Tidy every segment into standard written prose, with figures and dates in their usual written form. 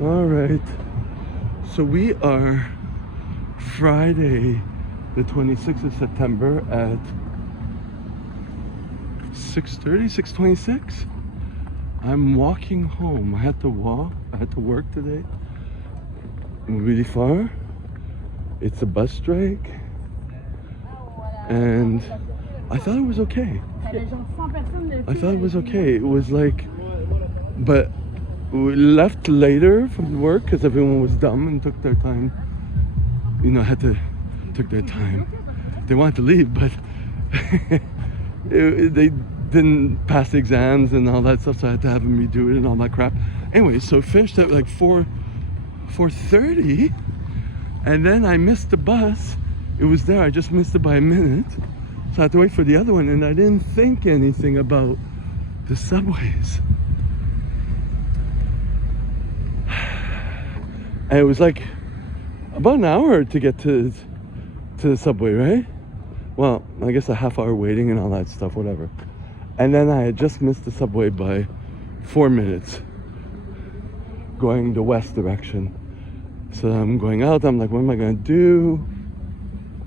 All right. So we are Friday, the 26th of September at 6:30, 6:26. I'm walking home. I had to walk. I had to work today. Really far. It's a bus strike. And I thought it was okay. I thought it was okay. It was like, but we left later from work because everyone was dumb and took their time. You know, took their time. They wanted to leave, but they didn't pass the exams and all that stuff, so I had to have them redo it and all that crap. Anyway, so finished at like 4:30, and then I missed the bus. It was there. I just missed it by a minute, so I had to wait for the other one, and I didn't think anything about the subways. And it was like about an hour to get to the subway, right? Well, I guess a half hour waiting and all that stuff, whatever. And then I had just missed the subway by 4 minutes going the west direction. So I'm going out, I'm like, what am I gonna do?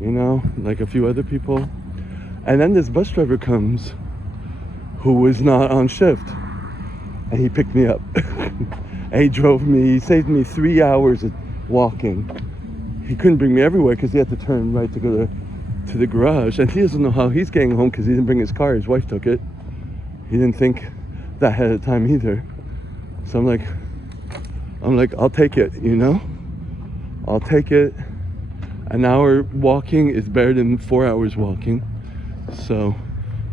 You know, like a few other people. And then this bus driver comes who was not on shift. And he picked me up. And he drove me, he saved me 3 hours of walking. He couldn't bring me everywhere because he had to turn right to go to the garage. And he doesn't know how he's getting home because he didn't bring his car. His wife took it. He didn't think that ahead of time either. So I'm like, I'll take it, you know? I'll take it. An hour walking is better than 4 hours walking. So,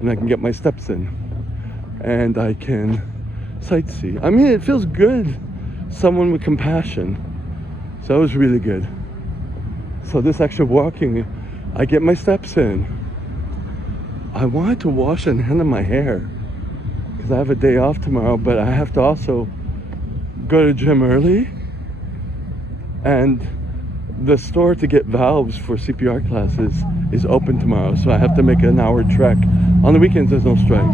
and I can get my steps in. And I can sightsee. I mean, it feels good. Someone with compassion. So that was really good. So this extra walking, I get my steps in. I wanted to wash and henna my hair because I have a day off tomorrow, but I have to also go to the gym early. And the store to get valves for CPR classes is open tomorrow, so I have to make an hour trek. On the weekends, there's no strike.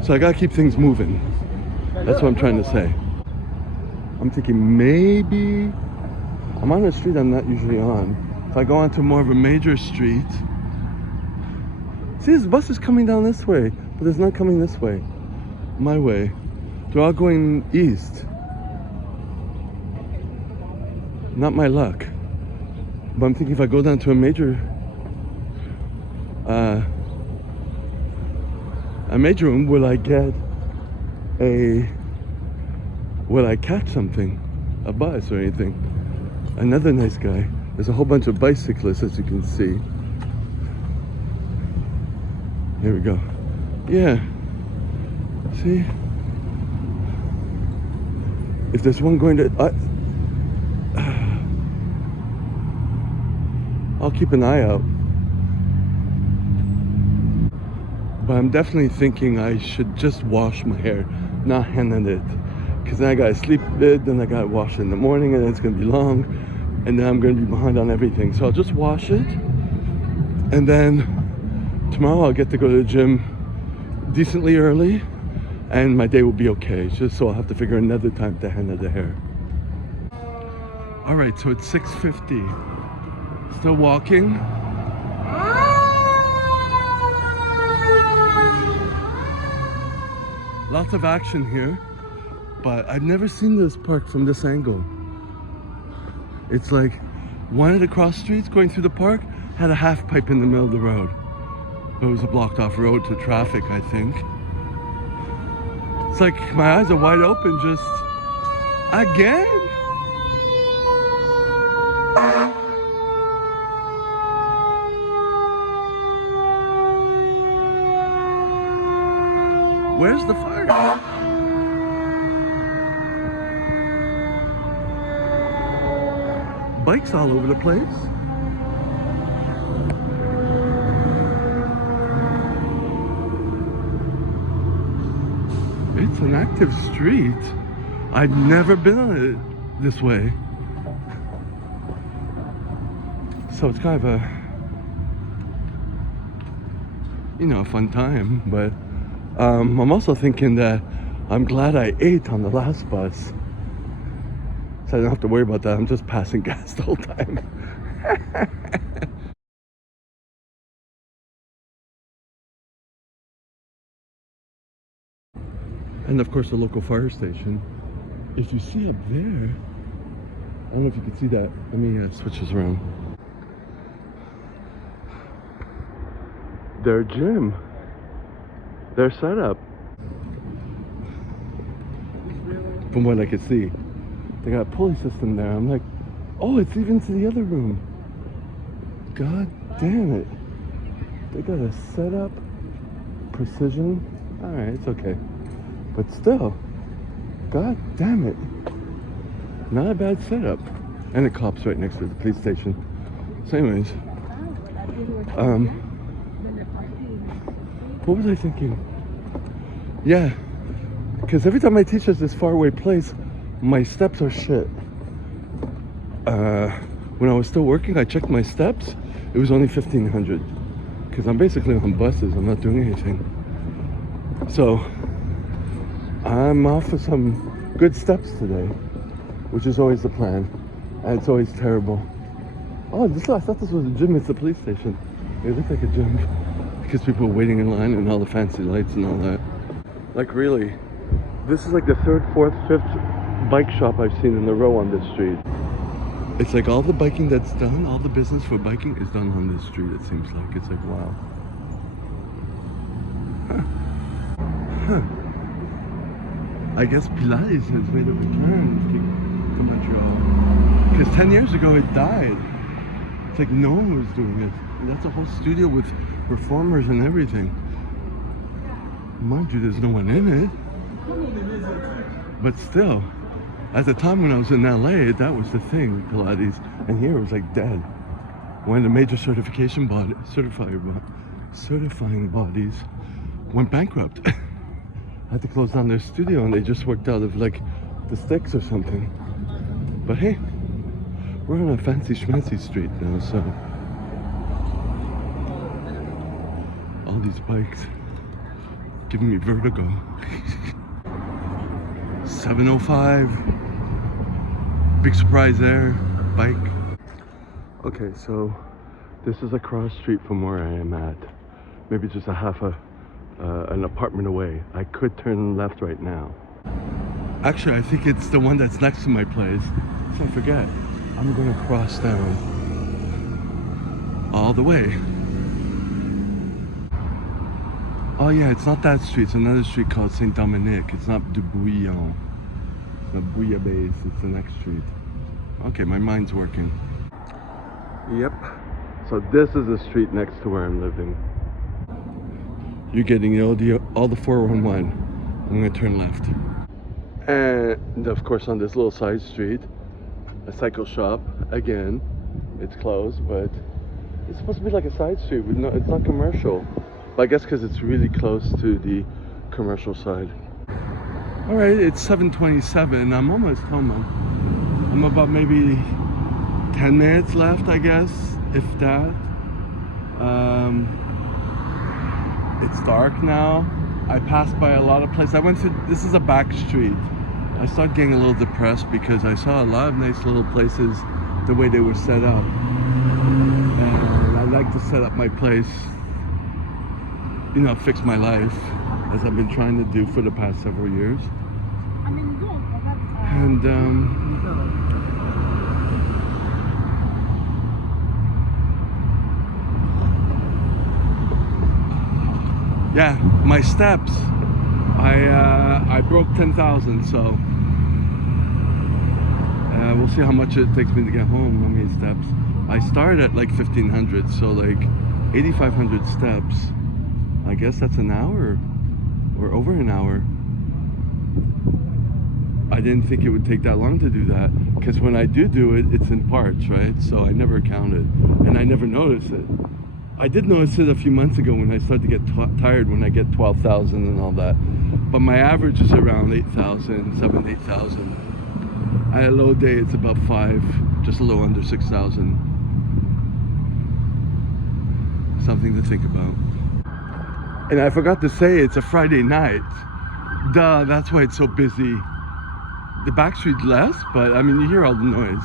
So I gotta keep things moving. That's what I'm trying to say. I'm thinking maybe I'm on a street I'm not usually on. If I go onto more of a major street. See, this bus is coming down this way, but it's not coming this way. My way. They're all going east. Not my luck. But I'm thinking if I go down to a major room, will I catch something? A bus or anything? Another nice guy. There's a whole bunch of bicyclists, as you can see. Here we go. Yeah. See? If there's one going to... I'll keep an eye out. But I'm definitely thinking I should just wash my hair, not henna it. Because then I gotta sleep a bit, then I gotta wash it in the morning, and then it's gonna be long, and then I'm gonna be behind on everything. So I'll just wash it, and then tomorrow I'll get to go to the gym decently early, and my day will be okay. It's just so I'll have to figure another time to henna the hair. All right, so it's 6:50. Still walking. Lots of action here, but I've never seen this park from this angle. It's like one of the cross streets going through the park had a half pipe in the middle of the road. It was a blocked off road to traffic, I think. It's like my eyes are wide open just again. Where's the fire? Bikes all over the place. It's an active street. I've never been on it this way. So it's kind of a, you know, a fun time, but I'm also thinking that I'm glad I ate on the last bus, so I don't have to worry about that. I'm just passing gas the whole time. And of course the local fire station. If you see up there, I don't know if you can see that. Let me switch this around. Their gym, their setup. From what I could see, they got a pulley system there. I'm like, oh, it's even to the other room. God damn it. They got a setup, precision. All right, it's okay. But still, god damn it. Not a bad setup. And the cops right next to the police station. So anyways, what was I thinking? Yeah, because every time I teach us this faraway place, my steps are shit. When I was still working, I checked my steps. It was only 1,500. Because I'm basically on buses. I'm not doing anything. So I'm off for some good steps today, which is always the plan. And it's always terrible. Oh, I thought this was a gym. It's a police station. It looked like a gym because people were waiting in line and all the fancy lights and all that. Like really, this is like the third, fourth, fifth bike shop I've seen in a row on this street. It's like all the biking that's done, all the business for biking is done on this street, it seems like. It's like, wow. I guess Pilates has made a return to Montreal. Because 10 years ago it died. It's like no one was doing it. And that's a whole studio with performers and everything. Mind you, there's no one in it. But still, at the time when I was in LA, that was the thing, Pilates. And here it was like dead. One of the major certifying bodies went bankrupt. Had to close down their studio and they just worked out of like the sticks or something. But hey, we're on a fancy schmancy street now, so all these bikes giving me vertigo. 705, big surprise there, bike. Okay, so this is across street from where I am at. Maybe just an apartment away. I could turn left right now. Actually, I think it's the one that's next to my place. So I forget. I'm gonna cross down all the way. Oh yeah, it's not that street. It's another street called Saint Dominique. It's not Du Bouillon. It's not Bouillabaisse. It's the next street. Okay, my mind's working. Yep. So this is the street next to where I'm living. You're getting all the 411. I'm gonna turn left. And of course on this little side street, a cycle shop. Again, it's closed, but it's supposed to be like a side street. With no, it's not commercial. But I guess because it's really close to the commercial side. All right, it's 7:27. I'm almost home. I'm about maybe 10 minutes left, I guess, if that. It's dark now. I passed by a lot of places. This is a back street. I started getting a little depressed because I saw a lot of nice little places the way they were set up. And I like to set up my place, you know, fix my life, as I've been trying to do for the past several years. And yeah, my steps. I broke 10,000, so we'll see how much it takes me to get home. How many steps? I started at like 1,500, so like 8,500 steps. I guess that's an hour or over an hour. I didn't think it would take that long to do that, because when I do it, it's in parts, right? So I never counted, and I never noticed it. I did notice it a few months ago when I started to get tired when I get 12,000 and all that. But my average is around 8,000, 7,000, 8,000. At a low day, it's about 5, just a little under 6,000. Something to think about. And I forgot to say it's a Friday night. Duh, that's why it's so busy. The back street less, but I mean, you hear all the noise.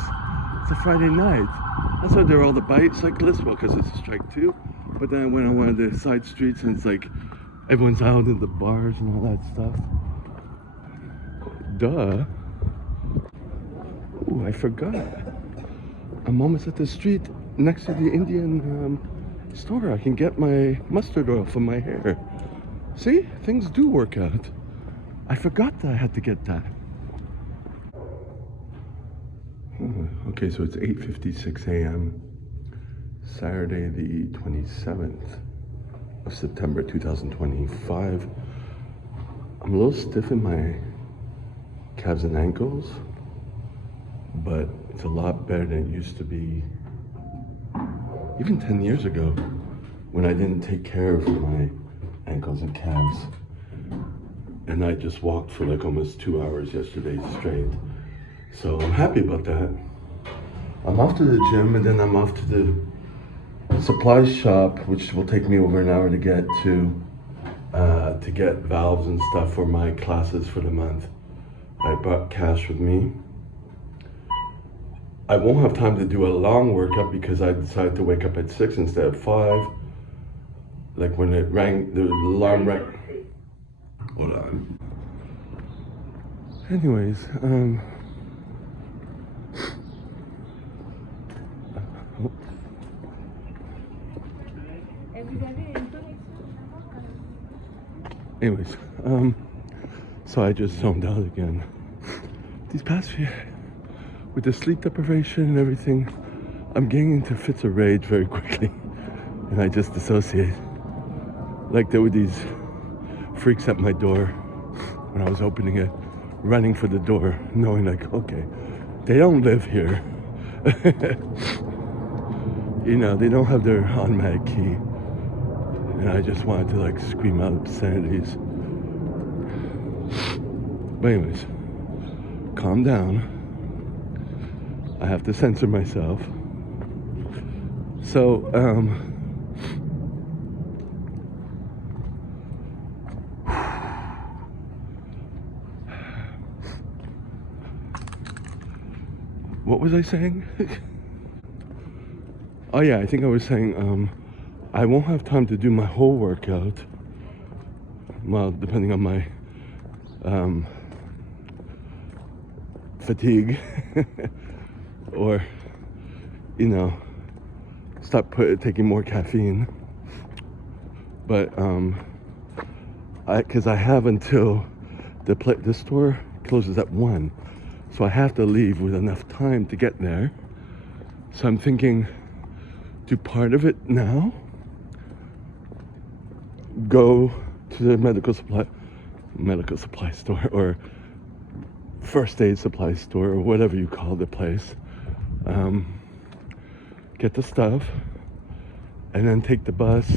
It's a Friday night. That's why there are all the bicyclists, well, because it's a strike too. But then I went on one of the side streets and it's like everyone's out in the bars and all that stuff. Duh. Ooh, I forgot. I'm almost at the street next to the Indian store. I can get my mustard oil for my hair. See, things do work out. I forgot that I had to get that. Okay, so it's 8:56 a.m. Saturday the 27th of September 2025. I'm a little stiff in my calves and ankles, but it's a lot better than it used to be even 10 years ago when I didn't take care of my ankles and calves. And I just walked for like almost 2 hours yesterday straight. So I'm happy about that. I'm off to the gym and then I'm off to the supply shop, which will take me over an hour to get valves and stuff for my classes for the month. I brought cash with me. I won't have time to do a long workout because I decided to wake up at 6 instead of 5. Like when it rang, the alarm rang. Hold on. Anyways, so I just zoned out again. These past few, with the sleep deprivation and everything, I'm getting into fits of rage very quickly, and I just dissociate. Like there were these freaks at my door when I was opening it, running for the door, knowing like, okay, they don't live here. You know, they don't have their automatic key. And I just wanted to like scream out obscenities. But anyways, calm down. I have to censor myself. So, what was I saying? Oh yeah, I think I was saying, I won't have time to do my whole workout. Well, depending on my fatigue or, you know, stop taking more caffeine. But because I have until the store closes at 1, so I have to leave with enough time to get there. So I'm thinking, do part of it now, go to the medical supply store or first aid supply store or whatever you call the place, get the stuff and then take the bus,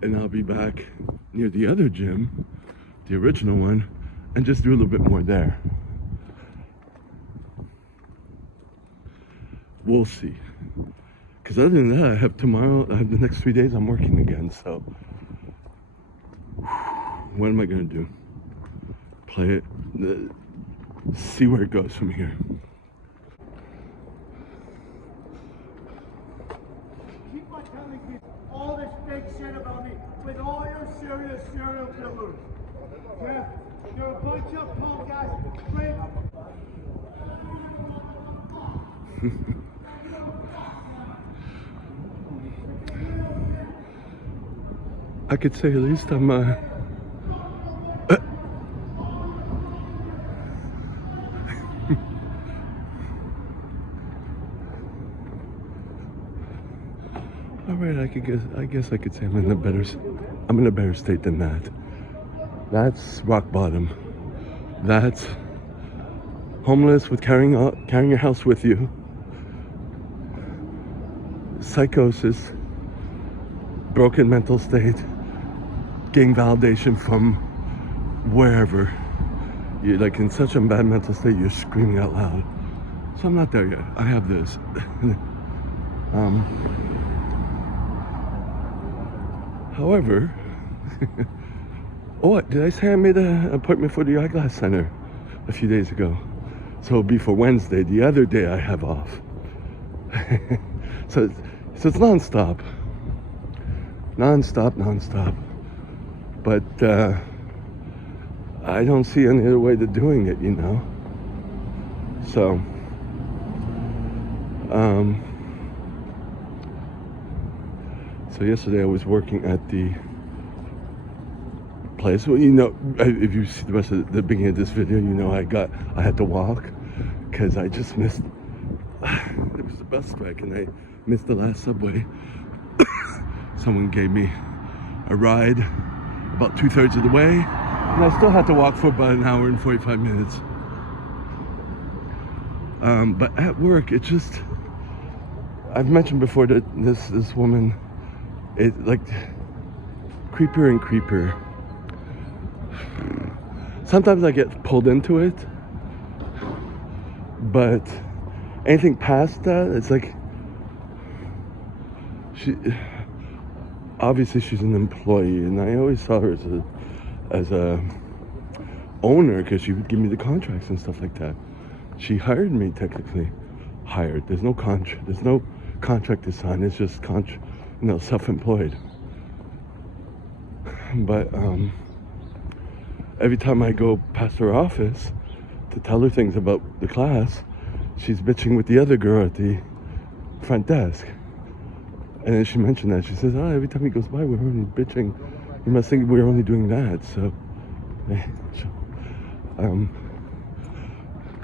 and I'll be back near the other gym, the original one, and just do a little bit more there. We'll see. Because other than that, I have the next 3 days I'm working again, so what am I gonna do? Play it, see where it goes from here. Keep on telling me all this fake shit about me with all your serious serial killers. Jeff, you're a bunch of punk ass straight. I could say at least I'm all right, I guess I could say I'm in a better state than that. That's rock bottom. That's homeless with carrying your house with you. Psychosis, broken mental state, getting validation from wherever. You're like in such a bad mental state, you're screaming out loud. So I'm not there yet. I have this. However, Oh, did I say I made an appointment for the eyeglass center a few days ago? So it'll be for Wednesday, the other day I have off. so it's non-stop. Non-stop. But I don't see any other way to doing it, you know. So so yesterday I was working at the place. Well, you know, if you see the rest of the beginning of this video, you know I had to walk because I just missed. It was the bus strike and I missed the last subway. Someone gave me a ride about 2/3 of the way, and I still had to walk for about an hour and 45 minutes. But at work, it just, I've mentioned before that this woman, it like creepier and creepier. Sometimes I get pulled into it, but anything past that, it's like obviously she's an employee, and I always saw her as a owner because she would give me the contracts and stuff like that. She hired me, technically hired. There's no contract to sign. It's just self-employed. But every time I go past her office to tell her things about the class, she's bitching with the other girl at the front desk. And then she mentioned that. She says, every time he goes by, we're only bitching. You must think we're only doing that.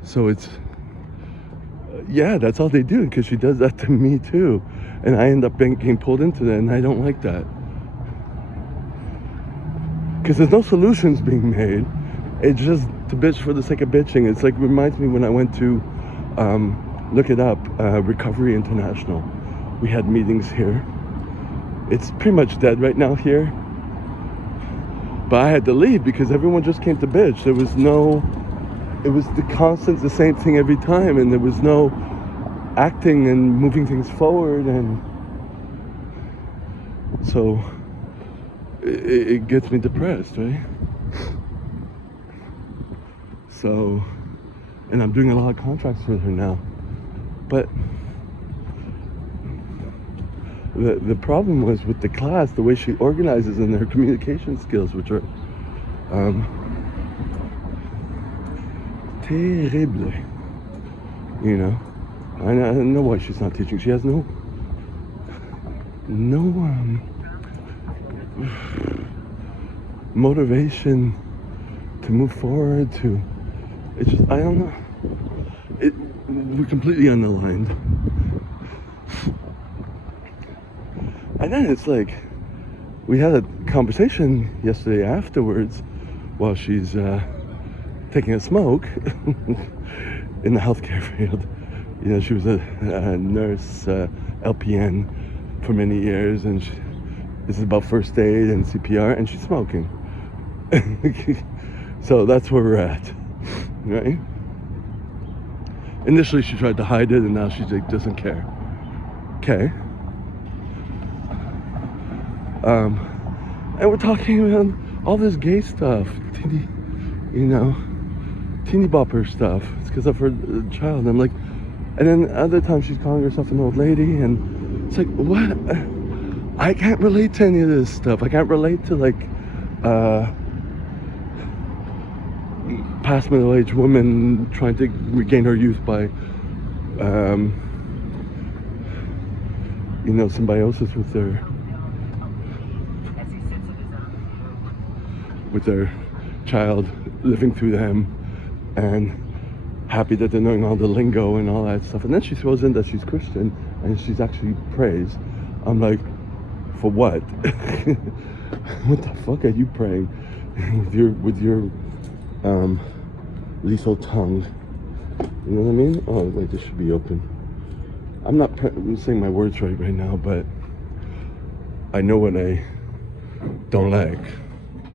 So it's, yeah, that's all they do, because she does that to me too. And I end up getting pulled into that, and I don't like that. Because there's no solutions being made. It's just to bitch for the sake of bitching. It's like, reminds me when I went to, look it up, Recovery International. We had meetings here. It's pretty much dead right now here. But I had to leave because everyone just came to bitch. There was no, it was the same thing every time, and there was no acting and moving things forward, and so it gets me depressed, right? So, and I'm doing a lot of contracts with her now, but the problem was with the class, the way she organizes and her communication skills, which are terrible. You know, I know why she's not teaching. She has no motivation to move forward. It's just, I don't know. We're completely unaligned. And then it's like, we had a conversation yesterday afterwards while she's taking a smoke in the healthcare field. You know, she was a nurse, LPN for many years, and this is about first aid and CPR, and she's smoking. So that's where we're at, right? Initially she tried to hide it, and now she doesn't care. Okay. And we're talking about all this gay stuff, teeny bopper stuff. It's because of her child. I'm like, and then other times she's calling herself an old lady, and it's like, what? I can't relate to any of this stuff. I can't relate to like past middle-aged woman trying to regain her youth by symbiosis with their child, living through them, and happy that they're knowing all the lingo and all that stuff. And then she throws in that she's Christian and she's actually prays. I'm like, for what? What the fuck are you praying with your lethal tongue? You know what I mean? Oh, wait, this should be open. I'm not saying my words right now, but I know what I don't like.